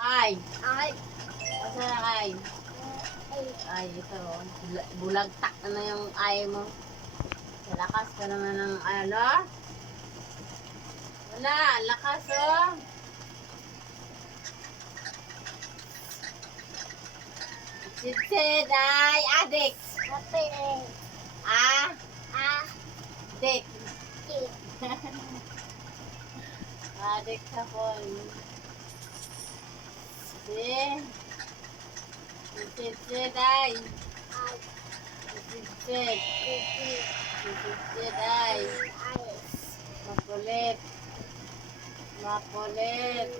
Ay. Ay. Asa na ay? Ay, ito. Bulagtak na yung ay mo. Lakas ka naman ng ano? Wala, lakas oh. Sid, ay, adik. Kape. Ah, Ah. dik. Ki. Adik sa phone. Sid, ay. Ay. Sid, Kuki. ay. Ayos. Makulit. Makulit.